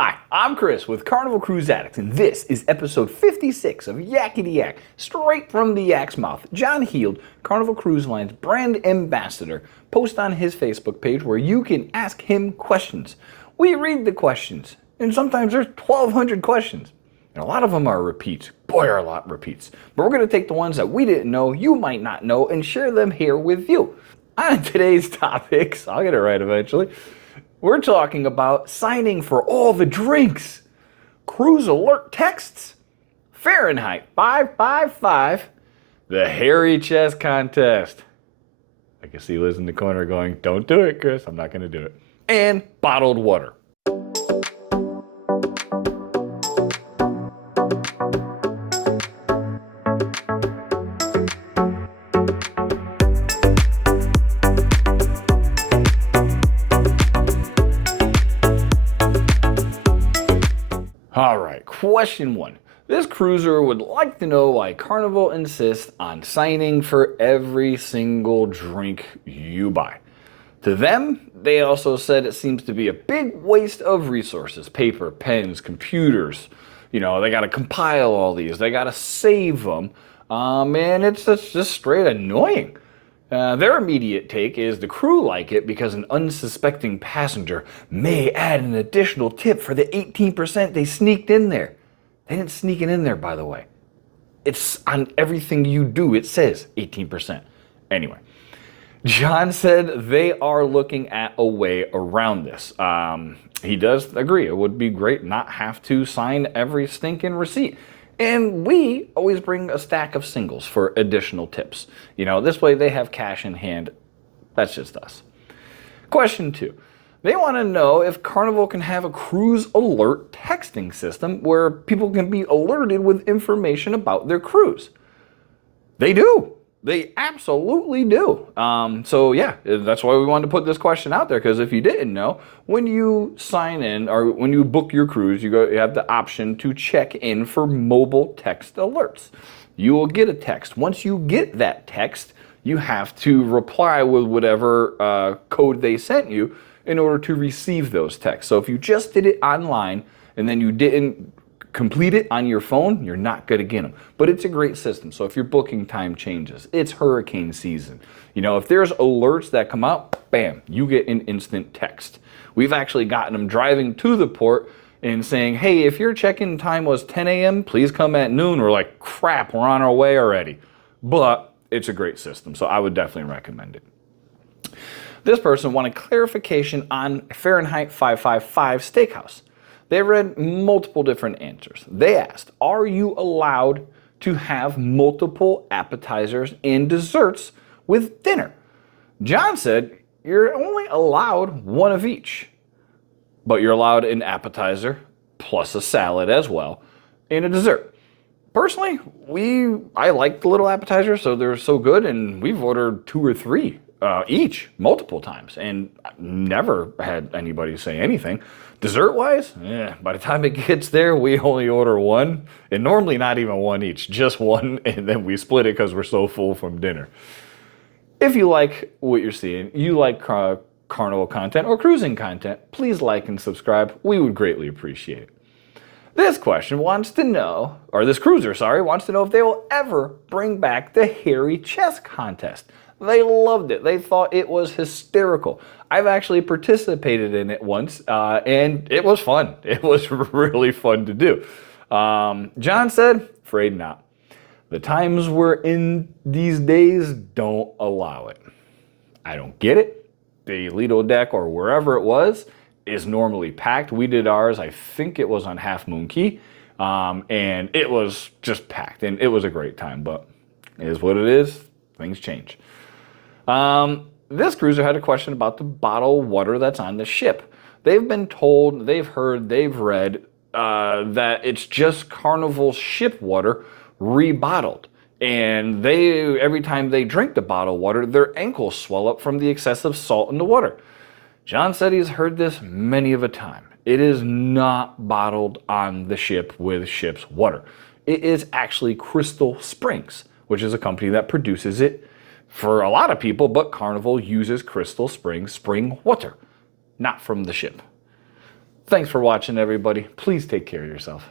Hi, I'm Chris with Carnival Cruise Addicts, and this is episode 56 of Yakety-Yak, straight from the yak's mouth. John Heald, Carnival Cruise Line's brand ambassador, posts on his Facebook page where you can ask him questions. We read the questions, and sometimes there's 1,200 questions. And a lot of them are repeats. Boy, are a lot repeats. But we're going to take the ones that we didn't know, you might not know, and share them here with you. On today's topics, I'll get it right eventually, we're talking about signing for all the drinks, cruise alert texts, Fahrenheit 555, the hairy chest contest. I can see Liz in the corner going, don't do it, Chris. I'm not going to do it. And bottled water. All right, question one. This cruiser would like to know why Carnival insists on signing for every single drink you buy. To them, they also said it seems to be a big waste of resources. Paper, pens, computers. You know, they got to compile all these. They got to save them. And it's just straight annoying. Their immediate take is the crew like it because an unsuspecting passenger may add an additional tip for the 18% they sneaked in there. They didn't sneak it in there, by the way. It's on everything you do, it says 18%. Anyway, John said they are looking at a way around this. He does agree it would be great not have to sign every stinking receipt. And we always bring a stack of singles for additional tips. You know, this way they have cash in hand. That's just us. Question two. They want to know if Carnival can have a cruise alert texting system where people can be alerted with information about their cruise. They do. They absolutely do. So yeah, that's why we wanted to put this question out there, because if you didn't know, when you sign in or when you book your cruise, you have the option to check in for mobile text alerts. You will get a text. Once you get that text, you have to reply with whatever code they sent you in order to receive those texts. So if you just did it online and then you didn't complete it on your phone, you're not going to get them. But it's a great system. So if your booking time changes, it's hurricane season. You know, if there's alerts that come out, bam, you get an instant text. We've actually gotten them driving to the port and saying, hey, if your check-in time was 10 a.m., please come at noon. We're like, crap, we're on our way already. But it's a great system, so I would definitely recommend it. This person wanted clarification on Fahrenheit 555 Steakhouse. They read multiple different answers. They asked, are you allowed to have multiple appetizers and desserts with dinner? John said, you're only allowed one of each, but you're allowed an appetizer plus a salad as well and a dessert. Personally, I like the little appetizers, so they're so good, and we've ordered 2 or 3 each multiple times and never had anybody say anything. Dessert-wise, by the time it gets there, we only order one, and normally not even one each, just one, and then we split it because we're so full from dinner. If you like what you're seeing, you like Carnival content or cruising content, please like and subscribe. We would greatly appreciate it. This cruiser wants to know if they will ever bring back the hairy chest contest. They loved it. They thought it was hysterical. I've actually participated in it once, and it was fun. It was really fun to do. John said, afraid not. The times we're in these days don't allow it. I don't get it. The Lido deck or wherever it was is normally packed. We did ours, I think it was on Half Moon Key, and it was just packed, and it was a great time, but it is what it is. Things change. This cruiser had a question about the bottled water that's on the ship. They've been told, they've heard, they've read that it's just Carnival ship water rebottled. And every time they drink the bottled water, their ankles swell up from the excessive salt in the water. John said he's heard this many of a time. It is not bottled on the ship with ship's water. It is actually Crystal Springs, which is a company that produces it for a lot of people, but Carnival uses Crystal Springs spring water, not from the ship. Thanks for watching, everybody. Please take care of yourself.